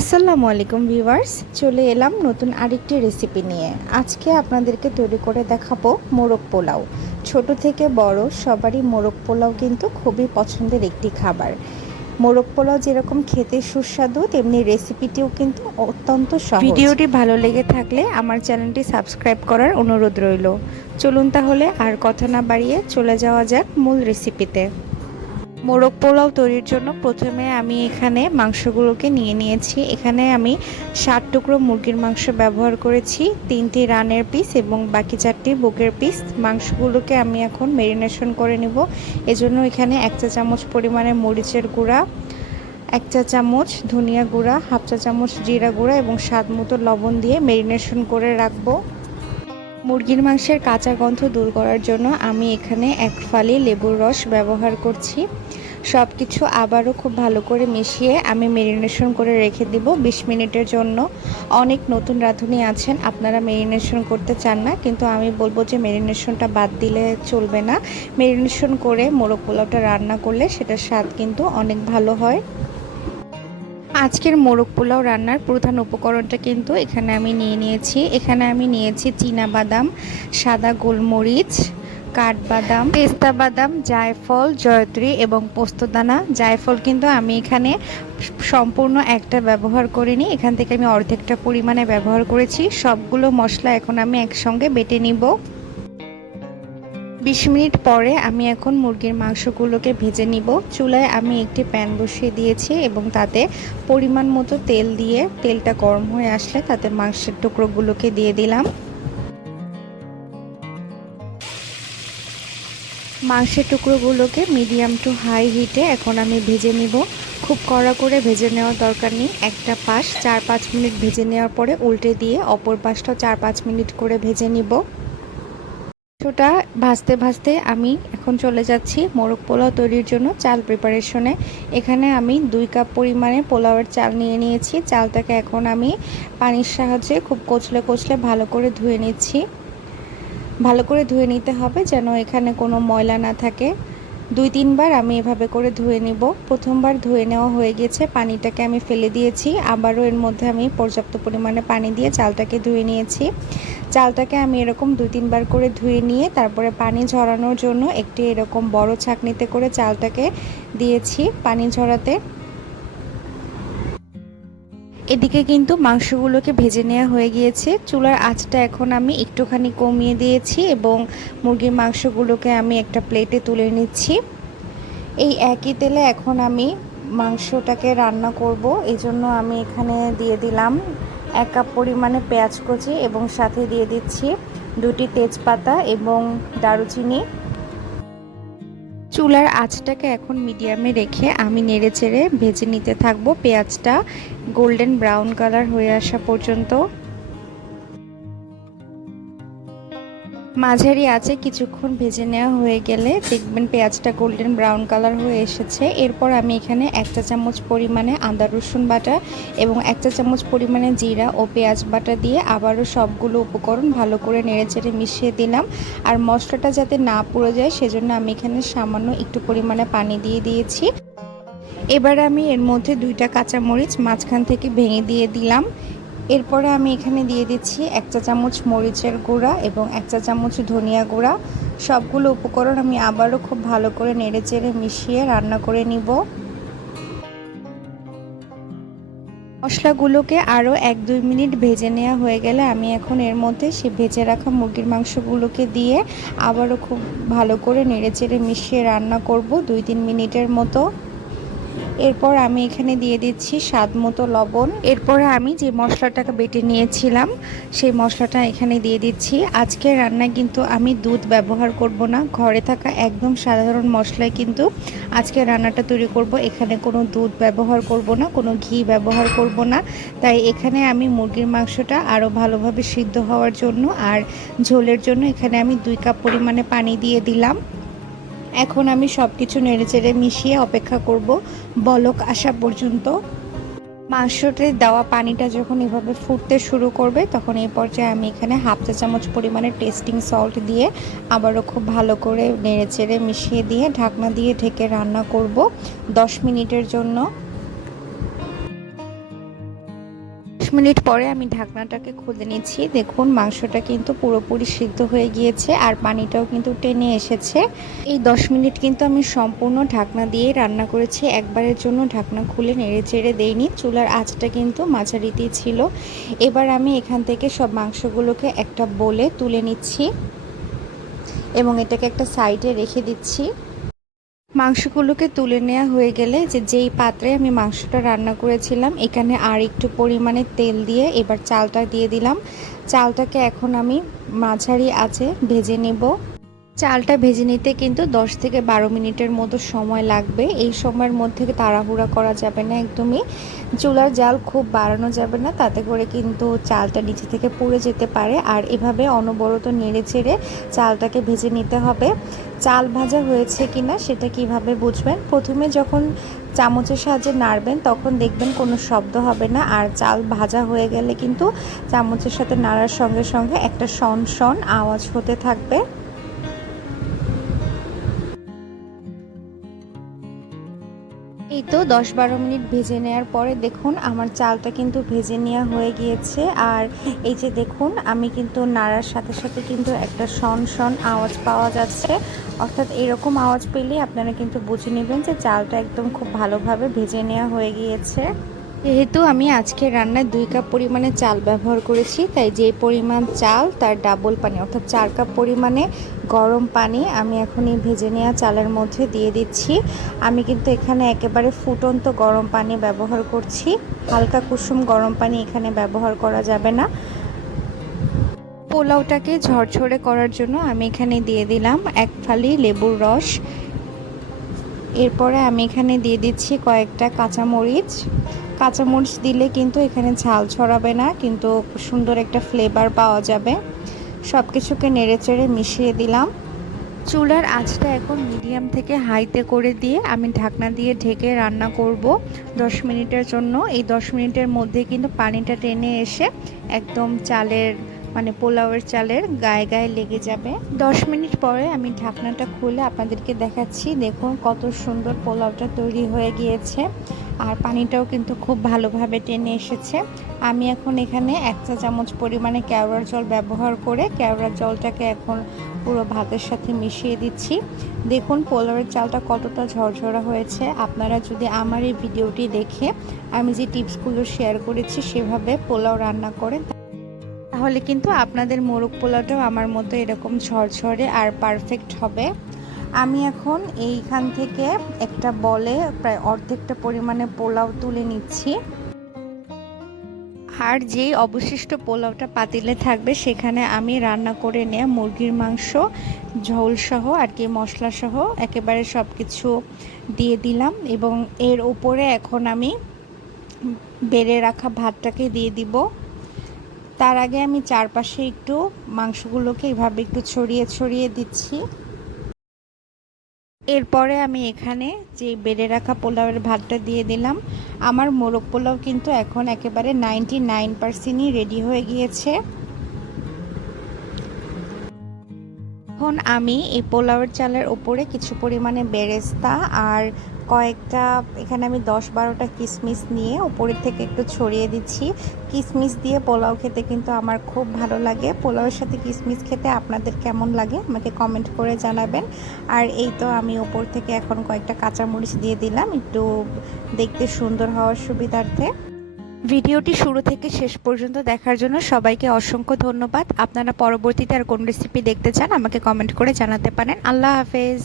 আসসালামু আলাইকুম ভিউয়ার্স, চলে এলাম নতুন আরেকটি রেসিপি নিয়ে। আজকে আপনাদেরকে তৈরি করে দেখাবো মোরগ পোলাও। ছোট থেকে বড় সবারই মোরগ পোলাও কিন্তু খুবই পছন্দের একটি খাবার। মোরগ পোলাও যেরকম খেতে সুস্বাদু, তেমনি রেসিপিটিও কিন্তু অত্যন্ত সহজ। ভিডিওটি ভালো লেগে থাকলে আমার চ্যানেলটি সাবস্ক্রাইব করার অনুরোধ রইল। চলুন তাহলে আর কথা না বাড়িয়ে চলে যাওয়া যাক মূল রেসিপিতে। মোরগ পোলাও তৈরির জন্য প্রথমে আমি এখানে মাংসগুলোকে নিয়ে নিয়েছি। এখানে আমি 60 টুকরো মুরগির মাংস ব্যবহার করেছি, 3টি রানের পিস এবং বাকি 4টি বুকের পিস। মাংসগুলোকে আমি এখন ম্যারিনেশন করে নিব। এজন্য এখানে 1 চা চামচ পরিমাণে মরিচের গুঁড়া, 1 চা চামচ ধনিয়া গুঁড়া, হাফ চা চামচ জিরা গুঁড়া এবং স্বাদ মতো লবণ দিয়ে ম্যারিনেশন করে রাখবো। মুরগির মাংসের কাঁচা গন্ধ দূর করার জন্য আমি এখানে 1 ফালি লেবুর রস ব্যবহার করছি। সব কিছু আবারও খুব ভালো করে মিশিয়ে আমি ম্যারিনেশন করে রেখে দিব 20 মিনিটের জন্য। অনেক নতুন রাঁধুনি আছেন, আপনারা ম্যারিনেশন করতে চান না, কিন্তু আমি বলবো যে ম্যারিনেশনটা বাদ দিলে চলবে না। ম্যারিনেশন করে মোরগ পোলাওটা রান্না করলে সেটার স্বাদ কিন্তু অনেক ভালো হয়। আজকের মোরগ পোলাও রান্নার প্রধান উপকরণটা কিন্তু এখানে আমি নিয়েছি। এখানে আমি নিয়েছি চীনাবাদাম, সাদা গোলমরিচ, কাঠবাদাম, পেস্তা বাদাম, জায়ফল, জয়ত্রী এবং পোস্তদানা। জায়ফল কিন্তু আমি এখানে সম্পূর্ণ একটা ব্যবহার করিনি, এখান থেকে আমি অর্ধেকটা পরিমাণে ব্যবহার করেছি। সবগুলো মশলা এখন আমি একসঙ্গে বেটে নিব। 20 মিনিট পরে আমি এখন মুরগির মাংসগুলোকে ভেজে নিব। চুলায় আমি একটি প্যান বসিয়ে দিয়েছি এবং তাতে পরিমাণ মতো তেল দিয়ে, তেলটা গরম হয়ে আসলে তাতে মাংসের টুকরোগুলোকে দিয়ে দিলাম। মাংসের টুকরোগুলোকে মিডিয়াম টু হাই হিটে এখন আমি ভেজে নিব। খুব কড়া করে ভেজে নেওয়ার দরকার নেই। একটা পাশ 4-5 মিনিট ভেজে নেওয়ার পরে উল্টে দিয়ে অপর পাশটাও 4-5 মিনিট করে ভেজে নিব। মাংসটা ভাজতে ভাজতে আমি এখন চলে যাচ্ছি মোরগ পোলাও তৈরির জন্য চাল প্রিপারেশনে। এখানে আমি 2 কাপ পরিমাণে পোলাওয়ের চাল নিয়ে নিয়েছি। চালটাকে এখন আমি পানির সাহায্যে খুব কচলে কচলে ভালো করে ধুয়ে নিচ্ছি। ভালো করে ধুয়ে নিতে হবে যেন এখানে কোনো ময়লা না থাকে। 2-3 বার আমি এভাবে করে ধুয়ে নিব। প্রথমবার ধুয়ে নেওয়া হয়ে গেছে, পানিটাকে আমি ফেলে দিয়েছি। আবারও এর মধ্যে আমি পর্যাপ্ত পরিমাণে পানি দিয়ে চালটাকে ধুয়ে নিয়েছি। চালটাকে আমি এরকম 2-3 বার করে ধুয়ে নিয়ে তারপরে পানি ঝরানোর জন্য একটি এরকম বড় ছাঁকনিতে করে চালটাকে দিয়েছি পানি ঝরাতে। এদিকে কিন্তু মাংসগুলোকে ভেজে নেওয়া হয়ে গিয়েছে। চুলার আঁচটা এখন আমি একটুখানি কমিয়ে দিয়েছি এবং মুরগির মাংসগুলোকে আমি একটা প্লেটে তুলে নিচ্ছি। এই একই তেলে এখন আমি মাংসটাকে রান্না করব। এজন্য আমি এখানে দিয়ে দিলাম 1 কাপ পরিমাণে পেঁয়াজ কুচি এবং সাথে দিয়ে দিচ্ছি 2টি তেজপাতা এবং দারুচিনি। চুলার আঁচটাকে এখন মিডিয়ামে রেখে আমি নেড়েচেড়ে ভেজে নিতে থাকবো পেঁয়াজটা গোল্ডেন ব্রাউন কালার হয়ে আসা পর্যন্ত। মাঝারি আঁচে কিছুক্ষণ ভেজে নেওয়া হয়ে গেলে দেখবেন পেঁয়াজটা গোল্ডেন ব্রাউন কালার হয়ে এসেছে। এরপর আমি এখানে 1 চা চামচ পরিমাণে আদা রসুন বাটা এবং 1 চা চামচ পরিমাণে জিরা ও পেঁয়াজ বাটা দিয়ে আবারও সবগুলো উপকরণ ভালো করে নেড়েচেড়ে মিশিয়ে দিলাম। আর মশলাটা যাতে না পুড়ে যায় সেজন্য আমি এখানে সামান্য একটু পরিমাণে পানি দিয়ে দিয়েছি। এবার আমি এর মধ্যে 2টা কাঁচামরিচ মাঝখান থেকে ভেঙে দিয়ে দিলাম। এরপরে আমি এখানে দিয়ে দিচ্ছি 1 চা চামচ মরিচের গুঁড়া এবং 1 চা চামচ ধনিয়া গুঁড়া। সবগুলো উপকরণ আমি আবারও খুব ভালো করে নেড়েচেড়ে মিশিয়ে রান্না করে নিব। মশলাগুলোকে আরও 1-2 মিনিট ভেজে নেওয়া হয়ে গেলে আমি এখন এর মধ্যে সে ভেজে রাখা মুরগির মাংসগুলোকে দিয়ে আবারও খুব ভালো করে নেড়েচেড়ে মিশিয়ে রান্না করব 2-3 মিনিটের মতো। এরপর আমি এখানে দিয়ে দিচ্ছি স্বাদ মতো লবণ। এরপরে আমি যে মশলাটাকে বেটে নিয়েছিলাম সেই মশলাটা এখানে দিয়ে দিচ্ছি। আজকে রান্নায় কিন্তু আমি দুধ ব্যবহার করব না, ঘরে থাকা একদম সাধারণ মশলায় কিন্তু আজকে রান্নাটা তৈরি করব। এখানে কোনো দুধ ব্যবহার করব না, কোনো ঘি ব্যবহার করব না। তাই এখানে আমি মুরগির মাংসটা আরও ভালোভাবে সিদ্ধ হওয়ার জন্য আর ঝোলের জন্য এখানে আমি 2 কাপ পরিমাণে পানি দিয়ে দিলাম। এখন আমি সব কিছু নেড়েচেড়ে মিশিয়ে অপেক্ষা করব বলক আসা পর্যন্ত। মাংসতে দেওয়া পানিটা যখন এভাবে ফুটতে শুরু করবে তখন এই পর্যায়ে আমি এখানে হাফ চা চামচ পরিমাণে টেস্টিং সল্ট দিয়ে আবারও খুব ভালো করে নেড়েচেড়ে মিশিয়ে দিয়ে ঢাকনা দিয়ে ঢেকে রান্না করব 10 মিনিটের জন্য। মিনিট পরে আমি ঢাকনাটাকে খুলে নিচ্ছি। দেখুন মাংসটা কিন্তু পুরোপুরি সিদ্ধ হয়ে গিয়েছে আর পানিটাও কিন্তু টেনে এসেছে। এই 10 মিনিট কিন্তু আমি সম্পূর্ণ ঢাকনা দিয়ে রান্না করেছি, একবারের জন্য ঢাকনা খুলে নেড়ে চেড়ে দেইনি। চুলার আঁচটা কিন্তু মাঝারিতেই ছিল। এবার আমি এখান থেকে সব মাংসগুলোকে একটা বোলে তুলে নিচ্ছি এবং এটাকে একটা সাইডে রেখে দিচ্ছি। মাংসগুলোকে তুলে নেওয়া হয়ে গেলে যেই পাত্রে আমি মাংসটা রান্না করেছিলাম এখানে আর একটু পরিমাণে তেল দিয়ে এবার চালটা দিয়ে দিলাম। চালটাকে এখন আমি মাঝারি আঁচে ভেজে নেব। চালটা ভেজে নিতে কিন্তু 10 থেকে 12 মিনিটের মতো সময় লাগবে। এই সময়ের মধ্যে তাড়াহুড়া করা যাবে না একদমই। চুলার জাল খুব বাড়ানো যাবে না, তাতে করে কিন্তু চালটা নিচে থেকে পুড়ে যেতে পারে। আর এভাবে অনবরত নেড়ে চেড়ে চালটাকে ভেজে নিতে হবে। চাল ভাজা হয়েছে কিনা সেটা কিভাবে বুঝবেন? প্রথমে যখন চামচের সাহায্যে নাড়বেন তখন দেখবেন কোনো শব্দ হবে না, আর চাল ভাজা হয়ে গেলে কিন্তু চামচের সাথে নাড়ার সঙ্গে সঙ্গে একটা শন শন আওয়াজ হতে থাকবে। এই তো 10-12 মিনিট ভেজে নেওয়ার পরে দেখুন আমার চালটা কিন্তু ভেজে নেওয়া হয়ে গিয়েছে। আর এই যে দেখুন আমি কিন্তু নাড়ার সাথে সাথে কিন্তু একটা শন শন আওয়াজ পাওয়া যাচ্ছে। অর্থাৎ এরকম আওয়াজ পেলেই আপনারা কিন্তু বুঝে নেবেন যে চালটা একদম খুব ভালোভাবে ভেজে নেওয়া হয়ে গিয়েছে। যেহেতু আমি আজকে রান্নায় 2 কাপ পরিমাণে চাল ব্যবহার করেছি, তাই যে পরিমাণ চাল তার ডাবল পানি অর্থাৎ 4 কাপ পরিমাণে গরম পানি আমি এখন এই ভেজে নেওয়া চালের মধ্যে দিয়ে দিচ্ছি। আমি কিন্তু এখানে একেবারে ফুটন্ত গরম পানি ব্যবহার করছি, হালকা কুসুম গরম পানি এখানে ব্যবহার করা যাবে না। পোলাওটাকে ঝরঝরে করার জন্য আমি এখানে দিয়ে দিলাম 1 ফালি লেবুর রস। এরপরে আমি এখানে দিয়ে দিচ্ছি কয়েকটা কাঁচামরিচ। কাঁচামরিচ দিলে কিন্তু এখানে ঝাল ছড়াবে না, কিন্তু সুন্দর একটা ফ্লেভার পাওয়া যাবে। সব কিছুকে নেড়েচেড়ে মিশিয়ে দিলাম। চুলার আঁচটা এখন মিডিয়াম থেকে হাইতে করে দিয়ে আমি ঢাকনা দিয়ে ঢেকে রান্না করব 10 মিনিটের জন্য। এই 10 মিনিটের মধ্যে কিন্তু পানিটা টেনে এসে একদম চালের পোলাওয়ের চালের গায়ে গায়ে লেগে যাবে। 10 মিনিট পরে আমি ঢাকনাটা খুলে আপনাদেরকে দেখাচ্ছি। দেখুন কত সুন্দর পোলাওটা তৈরি হয়ে গিয়েছে আর পানিটাও কিন্তু খুব ভালোভাবে টেনে এসেছে। আমি এখন এখানে 1 চা চামচ পরিমাণে কেওড়ার জল ব্যবহার করে কেওড়ার জলটাকে এখন পুরো ভাতের সাথে মিশিয়ে দিচ্ছি। দেখুন পোলাওয়ের চালটা কতটা ঝরঝরা হয়েছে। আপনারা যদি আমার এই ভিডিওটি দেখে আমি যে টিপসগুলো শেয়ার করেছি সেভাবে পোলাও রান্না করেন, তাহলে কিন্তু আপনাদের মোরগ পোলাওটাও আমার মতো এরকম ঝরঝরে আর পারফেক্ট হবে। আমি এখন এইখান থেকে একটা বলে প্রায় অর্ধেকটা পরিমাণে পোলাও তুলে নিচ্ছি। আর যেই অবশিষ্ট পোলাওটা পাতিলে থাকবে সেখানে আমি রান্না করে নেওয়া মুরগির মাংস ঝোলসহ আর কি মশলাসহ একেবারে সব কিছু দিয়ে দিলাম এবং এর উপরে এখন আমি বেড়ে রাখা ভাতটাকে দিয়ে দিব। তার আগে আমি চারপাশে একটু মাংসগুলোকে এভাবে একটু ছড়িয়ে ছড়িয়ে দিচ্ছি। এরপরে আমি এখানে যে বেড়ে রাখা পোলাওয়ের ভাতটা দিয়ে দিলাম। আমার মোরগ পোলাও কিন্তু এখন একেবারে 99%ই রেডি হয়ে গিয়েছে। এখন আমি এই পোলাওয়ের চালের উপরে কিছু পরিমাণে বেরেস্তা আর কয়েকটা এখানে আমি 10-12টা কিশমিশ নিয়ে উপরের থেকে একটু ছড়িয়ে দিচ্ছি। কিশমিশ দিয়ে পোলাও খেতে কিন্তু আমার খুব ভালো লাগে। পোলাওয়ের সাথে কিশমিশ খেতে আপনাদের কেমন লাগে আমাকে কমেন্ট করে জানাবেন। আর এই তো আমি উপর থেকে এখন কয়েকটা কাঁচামরিচ দিয়ে দিলাম একটু দেখতে সুন্দর হওয়ার সুবিধার্থে। ভিডিওটি শুরু থেকে শেষ পর্যন্ত দেখার জন্য সবাইকে অসংখ্য ধন্যবাদ। আপনারা পরবর্তীতে আর কোন রেসিপি দেখতে চান আমাকে কমেন্ট করে জানাতে পারেন। আল্লাহ হাফেজ।